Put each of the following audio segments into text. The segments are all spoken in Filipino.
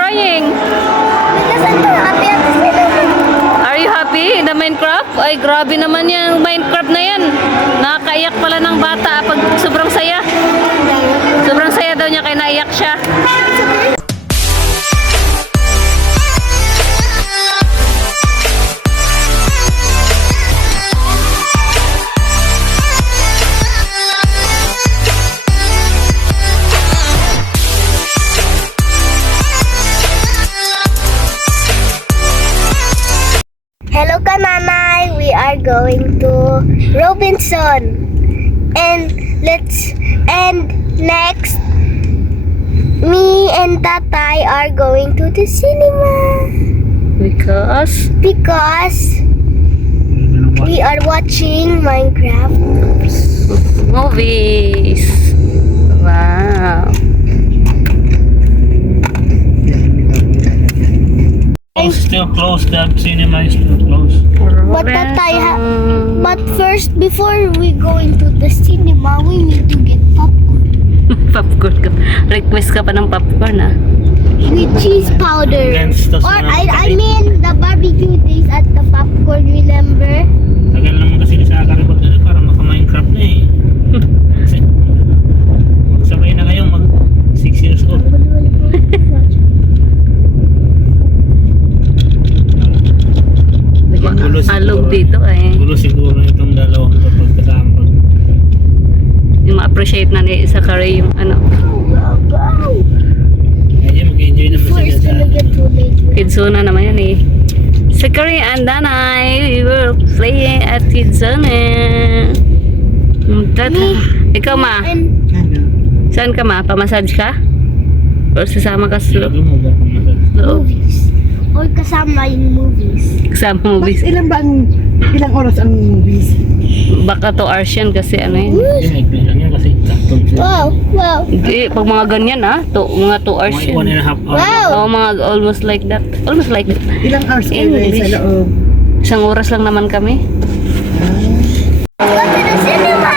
crying? Because I'm not happy at the cinema. Are you happy in the Minecraft? Ay, grabe naman yung Minecraft na yan. Nakakaiyak pala ng bata pag sobrang saya. Sobrang saya daw niya kaya naiyak siya. Hello Kananay, we are going to Robinson. And next me and Tatay are going to the cinema Because we are watching Minecraft movies. Wow. Still closed. That cinema is still closed. But Tatay, but first before we go into the cinema, we need to get popcorn Popcorn ka. Request ka pa ng popcorn, ah. with cheese powder. Against the Or I cinema. mean the barbecue days at the popcorn, remember? Tagal naman kasi sa karibot na para maka-Minecraft na eh. Kasi, magsabay na kayong mag 6 years old. Gulo Halog siguro. dito, eh. Gulo siguro itong dalawang ito pagkatapos. Yung ma-appreciate na ni sa Kari yung ano, Kaya mag-enjoy naman Before sila it's sa... gonna get too late. Kidzuna naman yan, eh. Sa Kari and Danay, we were playing at Kidzuna. Ikaw, ma? And Saan ka, ma? Pamassage ka? Or sasama ka sa Lagi mo ba kung nasa... loob? movies. Or kasama yung movies. Kasama movies. Ilang oras ang movies? Baka 2 hours yan kasi ano yun. Yung lang yan kasi taktog sila. Wow. Hindi, pag mga ganyan, ah. Mga 2 hours Mga yun. 1.5 hours. Wow. Oo, mga almost like that. Almost like that. Ilang hours kayo English. sa loob? Isang oras lang naman kami. Go to the cinema!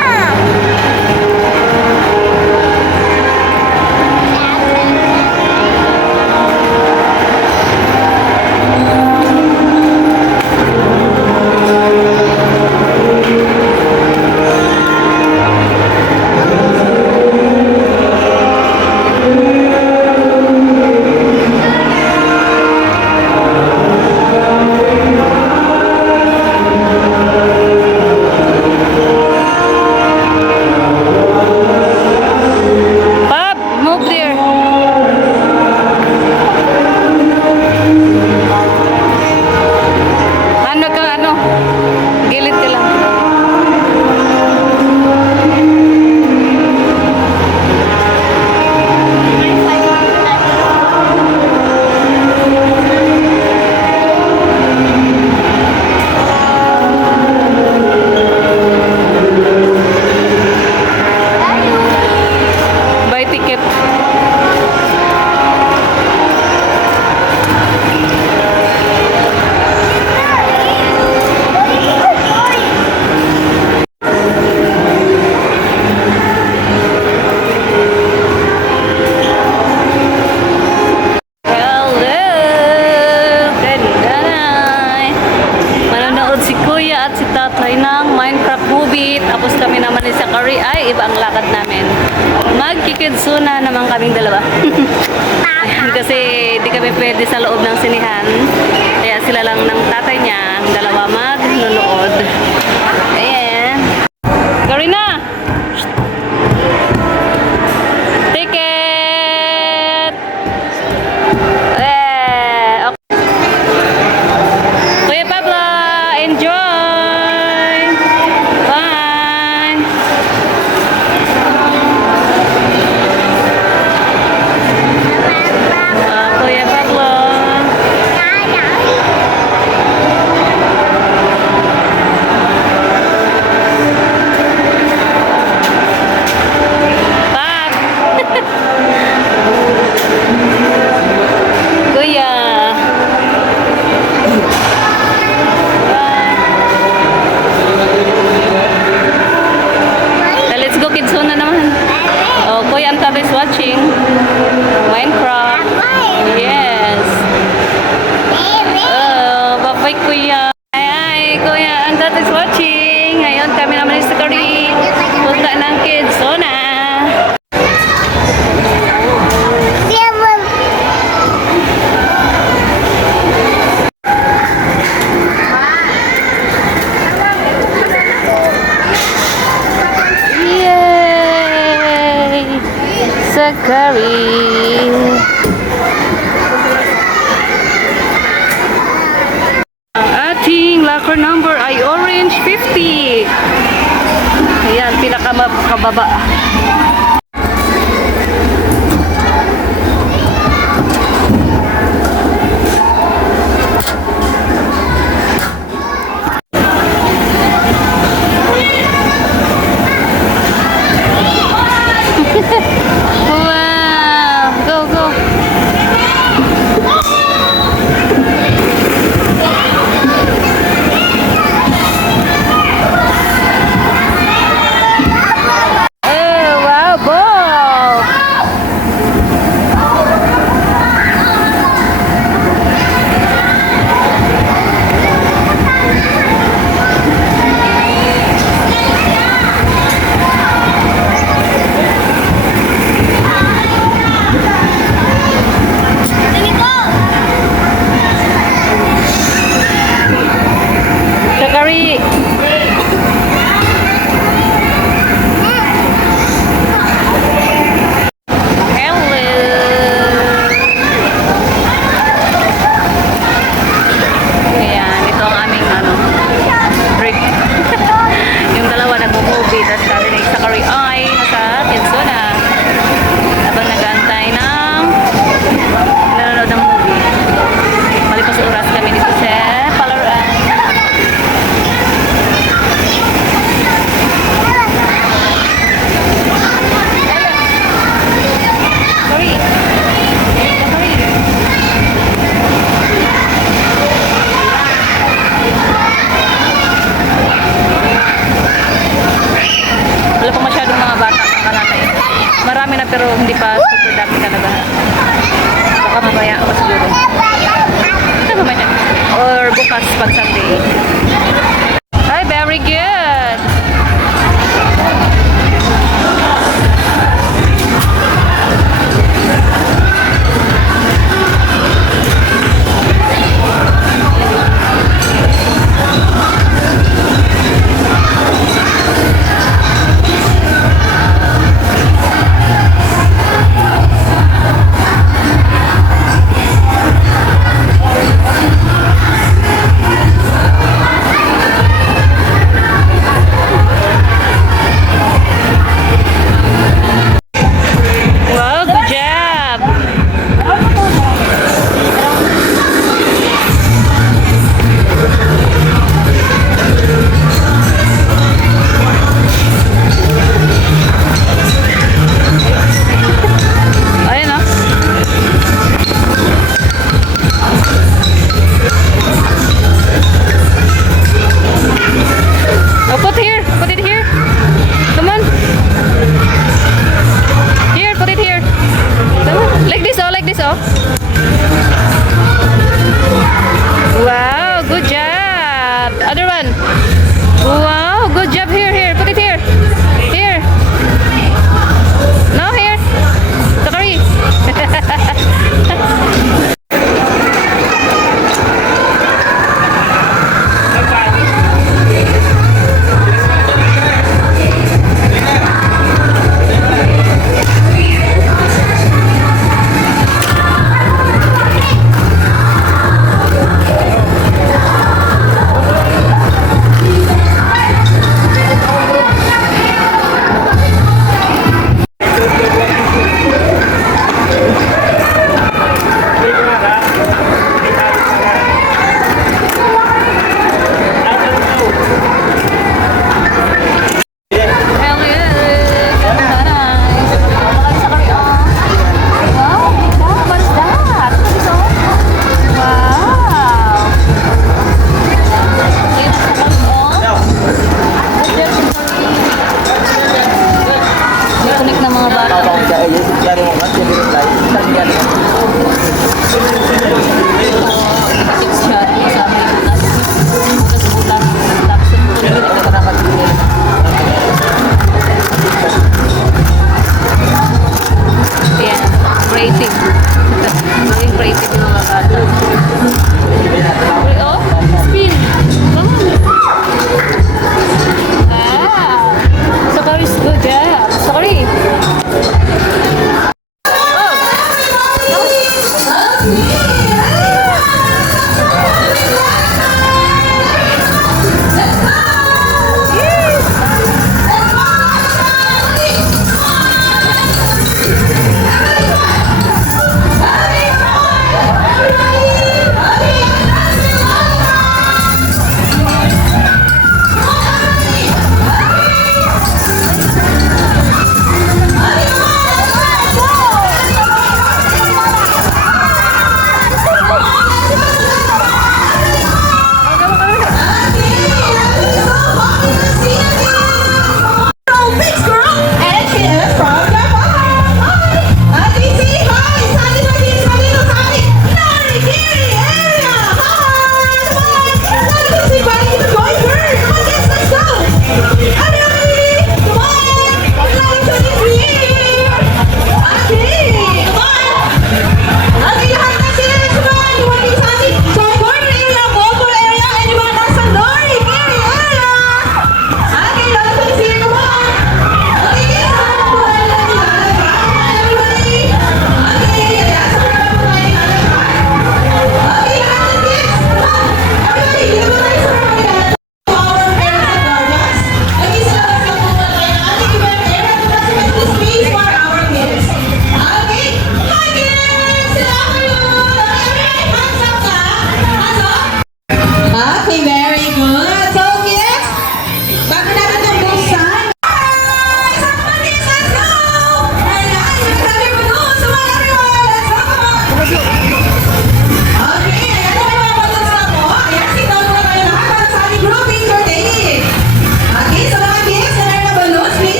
Pop, move there. Ano ka, ano? Gilid ka lang. Buy ticket. Hello! Kandanay! Manonood si Kuya at si Tatay ng Minecraft movie. Tapos kami naman ni sa Kari ay iba ang lakad namin. Magkikidsuna naman kaming dalawa. Kasi di kami pwede sa loob ng sinihan. Kaya sila lang ng tatay niya, ang dalawa magnunood. Ayan. Karina! Ticket! Okay. Kuya Pablo, enjoy! Bye! Kuya Pablo. kababa. Wow! Go, go! Oh, wow, ball! Sakari! Ayan, ito ang aming trip. Yung dalawa nag-movie, tapos kami ni Sakari ay nasa Quezona. Habang nag-aantay ng nanonood ng movie. Malipas oras kami dito sa Palaran. Sorry. Wala pa masyadong mga bata ang kanatay. Marami na pero hindi pa super dami talaga. Baka mamaya ako siguro. Ito mamaya. Or bukas pag Sunday. Ay, very good! Wow, good job! Ayun o. Oh, put here. Put it here. Come on. Here, put it here. Come on. Like this, oh, like this, oh. Wow, good job. Other one. Wow, good job. Here, here. Put it here. Here. No, here. Sakari.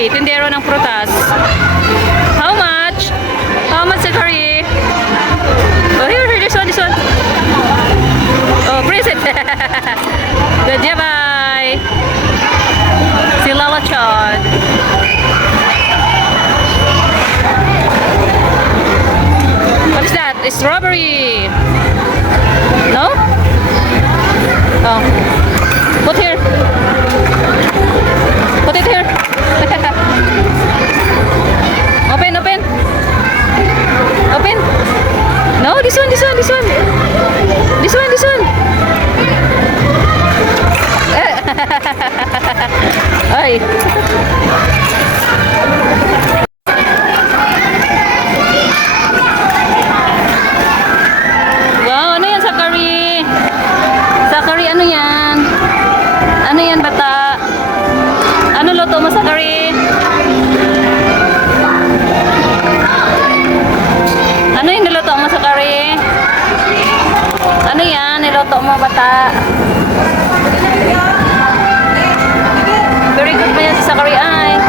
Curry, tindero ng prutas. How much? How much the curry? Oh, here, this one. Oh, freeze it. Good job, bye. Si Lala Chad. What is that? It's strawberry. No? Oh. Put here. Put it here. Open. Open. No, this one. This one. Ay. Wow, ano yan sa curry? Sa curry, ano yan? Ano yan, bata? Ano luto mo sa curry? Ano yung niluto mo sa curry? Ano yan, niluto mo, bata? Very good pa yan sa curry, ay.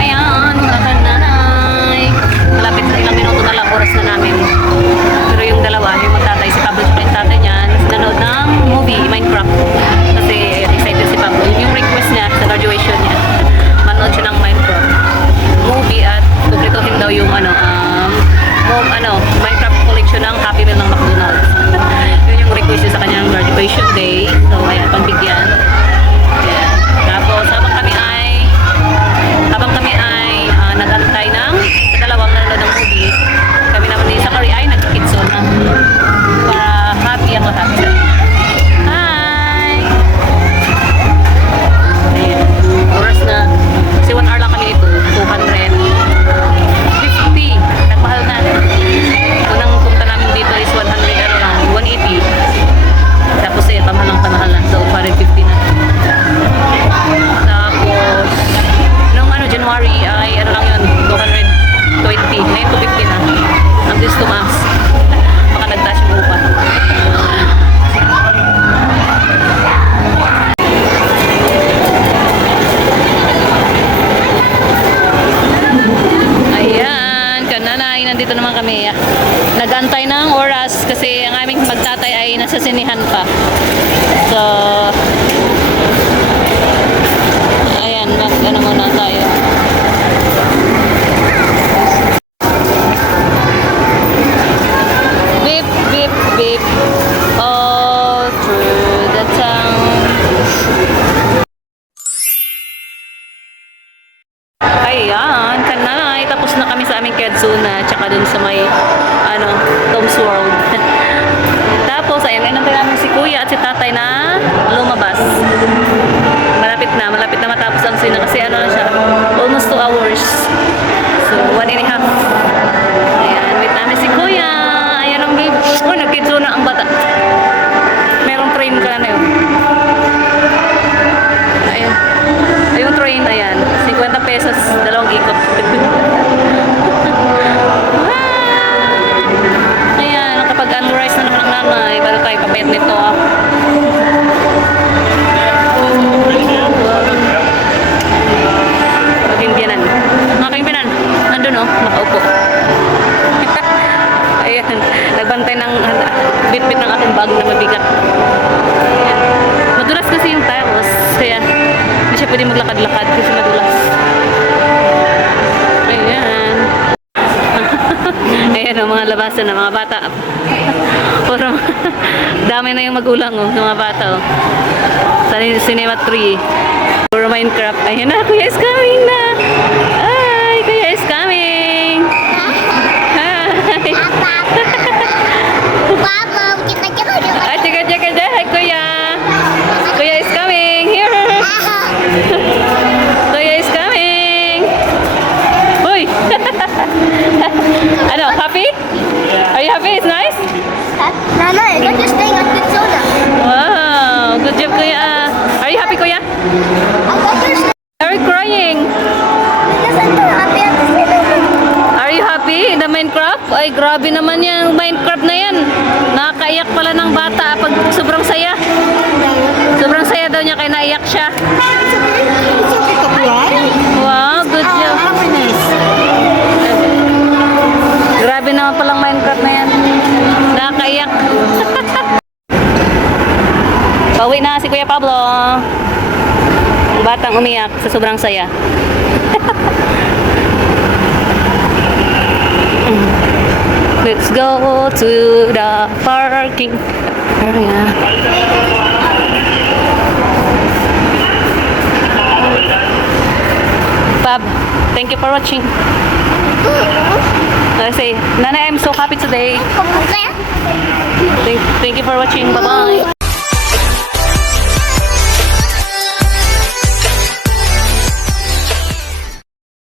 Ayan, mga kananay. Malapit na ilang minuto na lang oras na namin. Pero yung dalawa, yung magtatay, si Pablo at yung tatay niya, nanood ng movie, Minecraft. Kasi excited si Pablo. Yung request niya sa graduation niya, manood siya ng Minecraft movie at kumpletuhin daw yung Minecraft collection ng Happy Meal ng McDonald's. Yun yung request niya sa kanyang graduation day. So, ayan, pagbigyan. Ayan. Tapos, habang kami ay nag-antay ng dalawang nanonood ng movie, kami naman ni Zachary ay nag-kidson na para happy ang lahat. Hi! Ayan. Oras na. Kasi 1 hour lang kami dito. 250. Nagmahal na. Unang punta namin dito is 180. Tapos pamahal lang. So, 450 na. Tapos, nung January ay lang yun, 220. Ngayon 250 na. Ang this tumaas. Baka nagtaas yung upa. Ayan, kananay, nandito naman kami. Nag-antay ng oras kasi ang aming magtatay ay nasa sinihan pa. So, ayan, mag-ano muna tayo. Beep, beep, beep. All through the town. Ayan, kanay. Tapos na kami sa aming Kedzuna. Tsaka dun sa may, Tom's World. Tapos, ayan, inantay namin si Kuya at si Tatay na lumabas. Malapit na matapos ang sina kasi na siya, almost 2 hours. So, 1.5. Ayan, wait namin si Kuya. Ayan ang babe. Oh, nag-Kedzuna ang bata. Merong train ka na yun. Ayan. Ayun train, ayan. 50 pesos, 2 ikot. Ayan, nakapag-unrise na naman ang nanay. Bago tayo papayat nito. Pagimpianan. Mga kaimpianan, nandun nakaupo. Ayan, nagbantay ng bit-bit ng aking bag na mabigat. Ayan. Madulas kasi yung tiles, kaya hindi siya pwede maglakad-lakad kasi madulas. Ayan. Ayan ang mga labasan ng mga bata. Puro dami na yung magulang ng mga bata. Sa Cinema 3. Puro Minecraft. Ayan na, Kuya is coming na. Ay, Kuya is coming. Hi. Papa, Ay, teka. Hi, Kuya. Kuya is coming. Here. Kuya is coming. Are you crying? Are you happy in the Minecraft? Ay, grabe naman yan, Minecraft na yan. Nakakaiyak pala ng bata pag sobrang saya. Sobrang saya daw niya kaya naiyak siya. Wow, good job. Grabe naman palang Minecraft na yan. Nakakaiyak. Pauwi na si Kuya Pablo. Ang batang umiyak sa sobrang saya. Let's go to the parking area. Pab, thank you for watching. I say, Nana, I'm so happy today. Thank you for watching. Bye-bye.